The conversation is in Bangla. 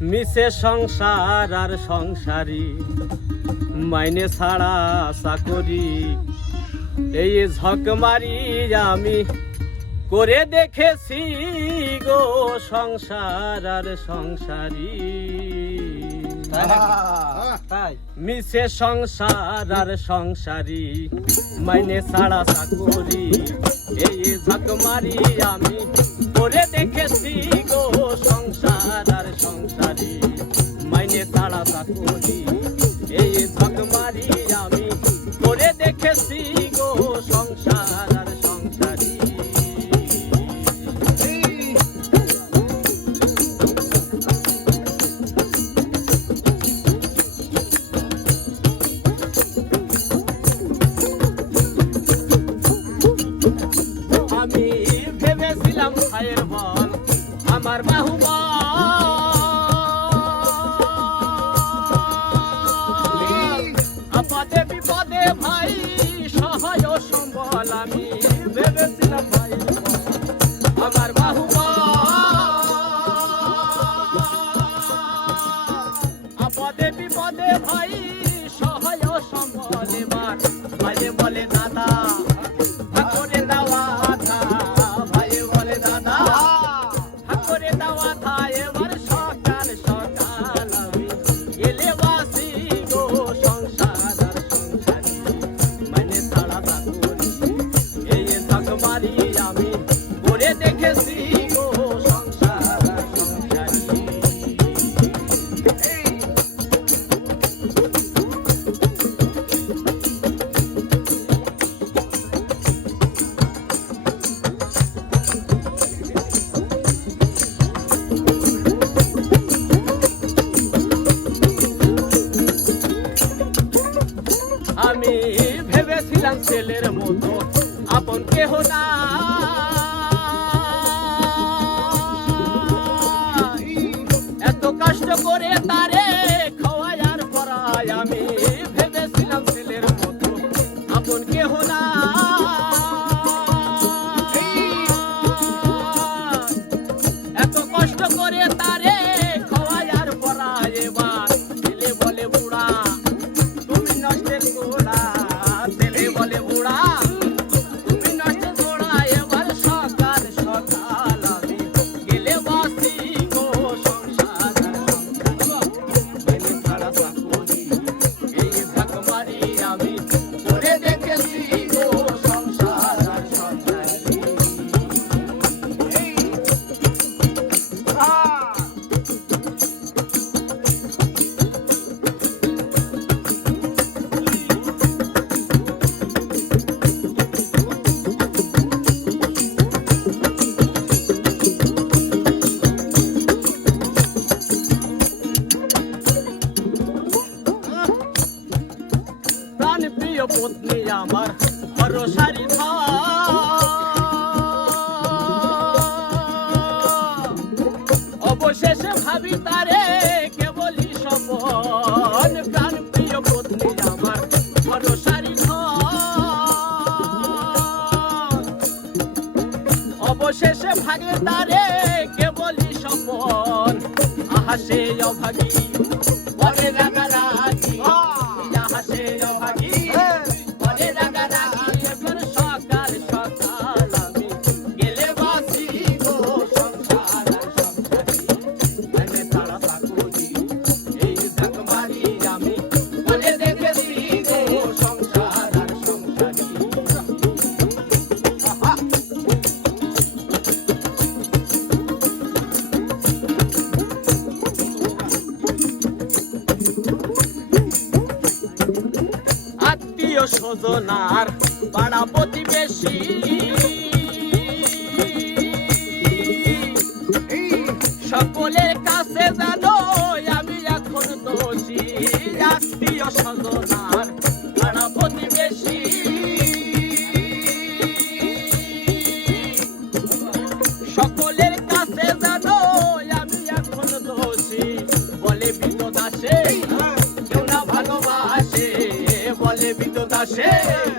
মিশে সংসার আর সংসারী, মাইনে ছাড়া চাকরি এই ঝকমারি আমি করে দেখেছি গো সংসার আর সংসারী। হ্যাঁ। মিশে সংসার আর সংসারি মাইনে সারা চাকরি। এই ঝাঁক মারি আমি করে দেখেছি গো সংসার আর সংসারি মাইনে সারা চাকরি। এই ঝাঁক মারি আমি ভেবেছিলাম ভাই। আমি ভেবেছিলাম ছেলের মতো আপন কেহ না। 谁要爬起 সজনার পাড়া প্রতিবেশী। সকলের কাছে জানো, আমি এখন দোষী। আত্মীয় সজনার পাড়া প্রতিবেশী। সকলের কাছে জানো, আমি এখন দোষী। বলে বিনোদাসে Cheio!